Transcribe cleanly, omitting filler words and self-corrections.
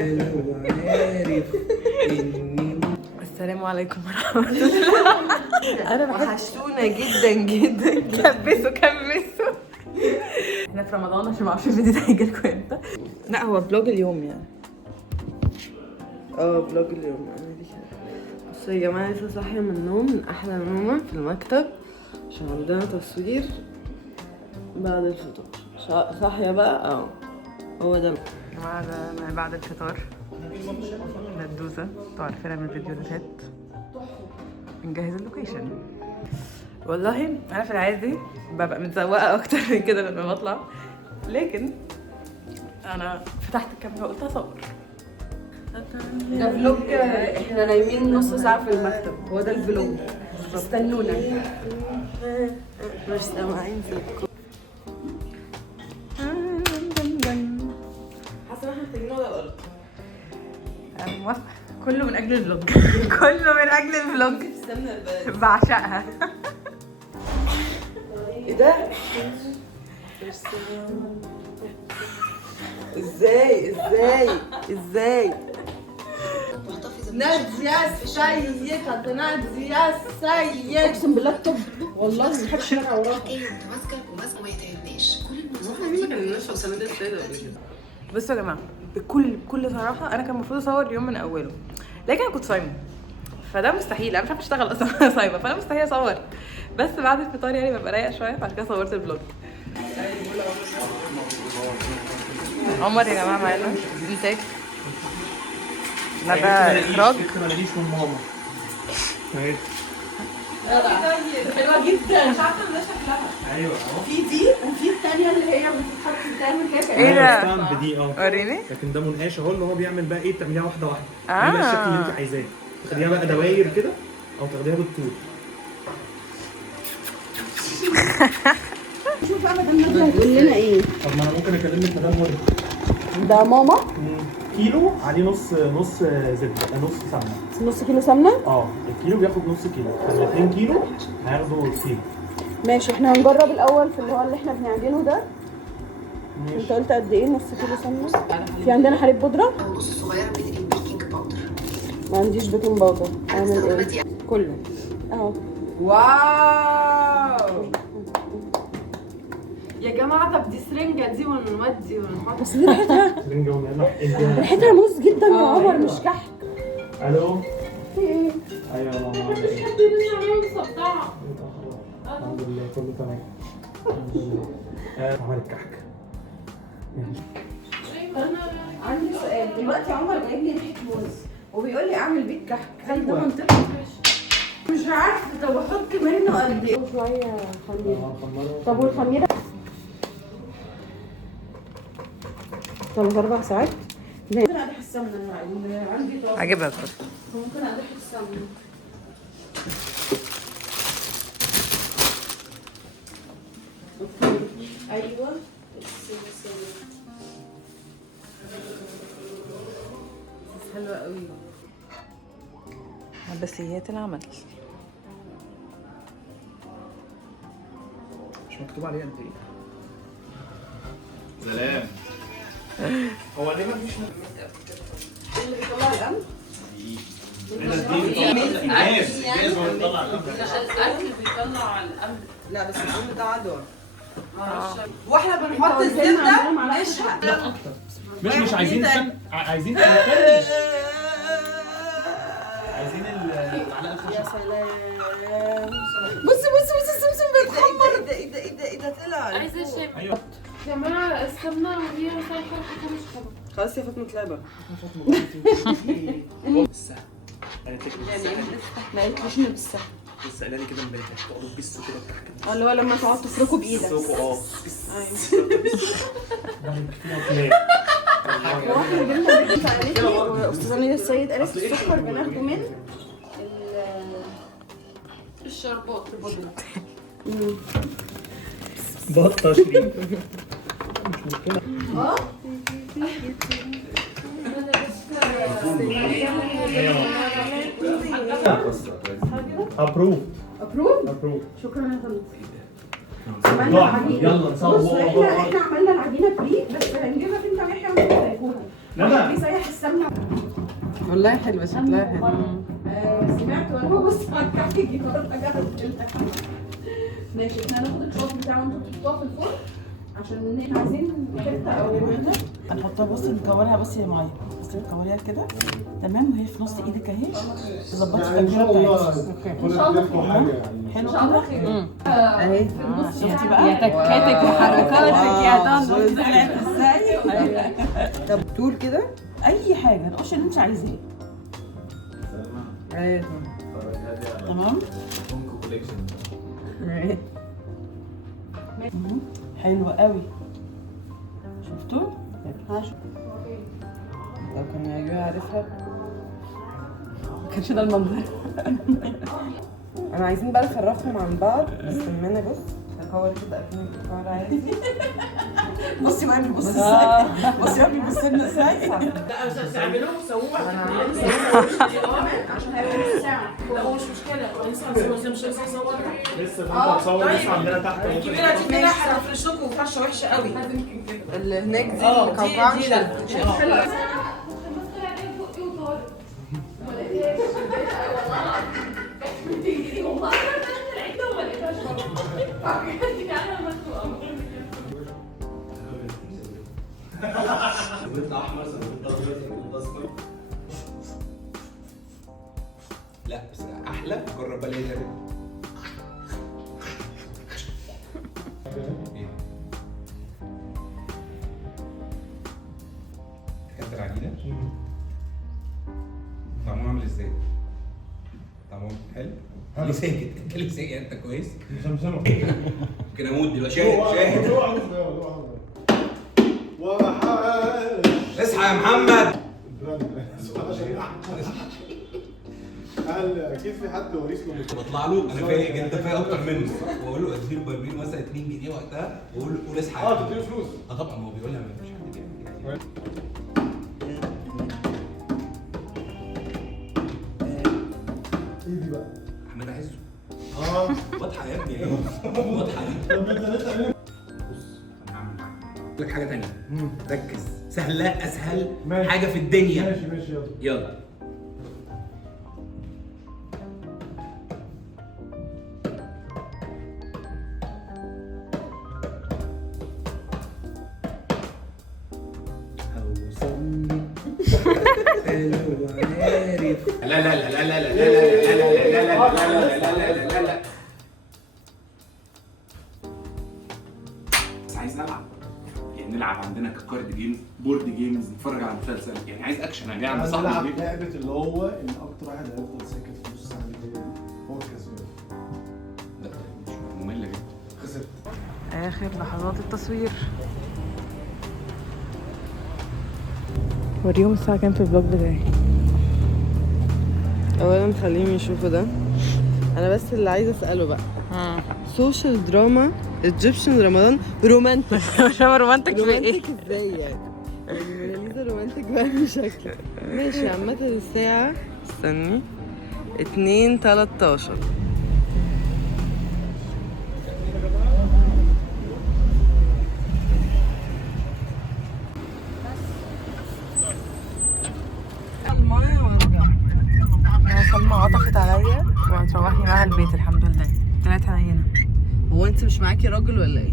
لو عارف اني. السلام عليكم ورحمة الله. أنا وحشتونا جدا جدا. كبسوا كبسوا. احنا في رمضان عشان ما اعرفش الفيديو ده هيجيلكم امتى. لا هو فلوج اليوم يعني. فلوج اليوم. بصوا يا جماعة لسه صاحية من النوم من أحلى نومة في المكتب عشان عندنا تصوير بعد الفطور. صاحية بقى هو ده يا جماعة ده بعد الفطار. ندوسة انتوا عارفينها من الفيديو اللي فات. بنجهز اللوكيشن. والله انا في العادي ببقى متزوقة اكتر من كده لما بطلع، لكن انا فتحت الكاميرا وقلت اصور. ده فلوج. احنا نايمين نص ساعة في المكتب، هو ده الفلوج. استنونا. مش سامعين فيكم. حاسة احنا محتاجين ولا الأرض؟ انا موافقة. كله من اجل الفلوج. كله من اجل الفلوج. بعشقها. ايه ده؟ ازاي نادية سيئة نادية سيئة. اقسم بالله الطب والله ما حدش راجع وراها. وماسكه ما يتعبناش. كل بصوا يا جماعه، بكل صراحه انا كان المفروض اصور اليوم من اوله، لكن انا كنت صايمه، فده مستحيل. انا مش عارفه اشتغل اصلا صايمه، فانا مستحيل اصور. بس بعد الفطار يعني ببقى رايقه شويه، بعد كده صورت الفلوج. عمر يا جماعه معانا انتاج. ندى اخراج. حلوة جدا. مش عارفة ده شكلها. ايوه في دي وفي الثانية اللي هي بتتحط تعمل كده. ايه ده؟ ستامب دي وريني. لكن ده منقاش اهو، اللي هو بيعمل بقى ايه، بتعمليها واحده واحده. ده الشكل اللي انت عايزاه، تاخديها بقى دواير كده او تاخديها بالطول. شوف بقى مدام نادية هتقول لنا ايه. طب ما انا ممكن اكلمك مدام مريم. ده ماما كيلو عليه نص زبده، نص سمنه. نص كيلو سمنة. الكيلو بياخد نص كيلو، فال 2 كيلو هياخدوا كيلو. ماشي، احنا هنجرب الاول في اللي هو اللي احنا بنعجنه ده. ماشي. انت قلت قد ايه نص كيلو سمنة؟ في عندنا حليب بودرة. نص صغيره من البيكنج باودر. ما عنديش بيكنج باودر. اعمل ايه؟ كله اهو. واو يا جماعه، طب دي سرنجه دي ونودي ونحط. بس دي ريحتها ريحتها موز جدا يا عمر، مش كحك. الو. في ايه؟ ايوه يا ماما. الحمد لله كله تمام. الحمد لله. عملت كحك. عندي سؤال دلوقتي. عمر جايب لي ريحه موز وبيقول لي اعمل بيت كحك، هل ده منطقي؟ مش عارفه. طب احط منه قد ايه؟ شويه خميره. طب والخميره 3-4 ساعات. ممكن اقدح السمنه عندي طاسه. عجبها بس. ممكن اقدح السمنه. ايوه حلوه قوي. عباسيات العمل. مش مكتوب عليه قد ايه؟ سلام. هو ليه مفيش اللي بيطلع الامن؟ الاكل بيطلع الامن. لا بس الامن ده عدوى. واحنا بنحط الزبده نشهق. مش عايزين عايزين المعلقه الخشب. يا سلام. بص السمسم بيتخمر. ايه ده طلع. عايزه الشاي. ايوه يا جماعه السمنه وهي سايحه وحاجه مش حلوه. خلاص يا فاطمه لعبه. ما قلتليش انه بالسهل. لسه قايله لي كده امبارح تقعدوا تبسوا كده الكحك. اللي هو لما تقعد تفركوا بايدك. ايوه. واحنا جبنا بيت قالت لي واستاذه نيلي السيد قالت السكر بناخده من الشربات. بطه شريف. ابروف. شكرا يا فندم. يلا نصور. احنا عملنا العجينه بري، بس هنجيبها انت ويحيى ونسيحوها. لا بيسيح السمنه والله حلوة شكلها حلو. سمعت وانا ببص على الكحك جيتار ماشي، احنا هناخد الشوط بتاعه وانتوا تحطوها في الفرن عشان احنا عايزين حته او واحده. هنحطها بصي نكورها بصي يا مايا، بصي نكوريها كده تمام وهي في نص ايدك اهي. تظبطي التكوينه بتاعتك. ان شاء الله حلو ان شاء الله كده. خير. اهي شفتي بقى يا تكاتك وحركاتك يا طنط. طلعت ازاي؟ طب طول كده؟ اي حاجه القش اللي انت عايزاه. ايوه تمام. حلوه قوي. شفتوا؟ لو كان يجي عارفها ما كانش ده المنظر. انا عايزين بقى نفرخهم عن بعض. استنى بص هكور كده اكنك بتكور عادي. بصي بقى بيبص ازاي. بصي بقى بيبص لنا ازاي. تعملوهم سووها عشان هيبقى نص ساعة. لا هو مش مشكلة، مش هيصورها. لسه كنت بصور لسه عندنا تحت. الكبيرة دي كده هتفرش لكم فرشة وحشة قوي. اللي هناك دي القوقعة دي لا. لا بس احلى جرب بقى ده. كانت العجينه طعمها عامل ازاي؟ طعمها حلو؟ ليه ساكت؟ انت ليه ساكت؟ انت كويس؟ ممكن اموت دلوقتي. شاهد اصحى يا محمد. هل اكيد في حد وريث له؟ بطلع له انا فايق جدا، فايق اكتر منه، واقول له اديله بايبين مثلا 2 جنيه وقتها، واقول له قول اصحى. تديله فلوس؟ طبعا هو بيقول لي مفيش حد بيعمل كده. ايه دي بقى؟ احمد عزه. اه واضحه يا ابني ايه؟ واضحه دي. طب انت لسه عامل بص انا هعمل معاك لك حاجه ثانيه. ركز، سهله اسهل ماشي. حاجه في الدنيا. ماشي يلا. يلا لا لا لا لا لا لا لا لا لا لا لا. بس عايز نلعب، يعني نلعب عندنا كارد جيمز، بورد جيمز، نتفرج على مسلسل، يعني عايز اكشن. انا جاي عند هنلعب صاحبي. لعبة اللي هو ان اكتر واحد هيفضل ساكت في نص ساعة اللي جاية دي هو الكسبان. لا مش مملة جدا. خسرت. اخر لحظات التصوير. وريهم الساعة كام في الفلوج بتاعي. اولا خليهم يشوفوا ده. انا بس اللي عايزه اساله بقى سوشيال دراما ايجيبشن رمضان رومانتك. مش هو رومانتك في ايه؟ رومانتك ازاي يعني موناليزا رومانتك بقى شكل. ماشي عامه الساعه استني 2:13. سلمى عطفت عليا وهتروحني معاها البيت الحمد لله. طلعت عينة. هو انت مش معاكي راجل ولا ايه؟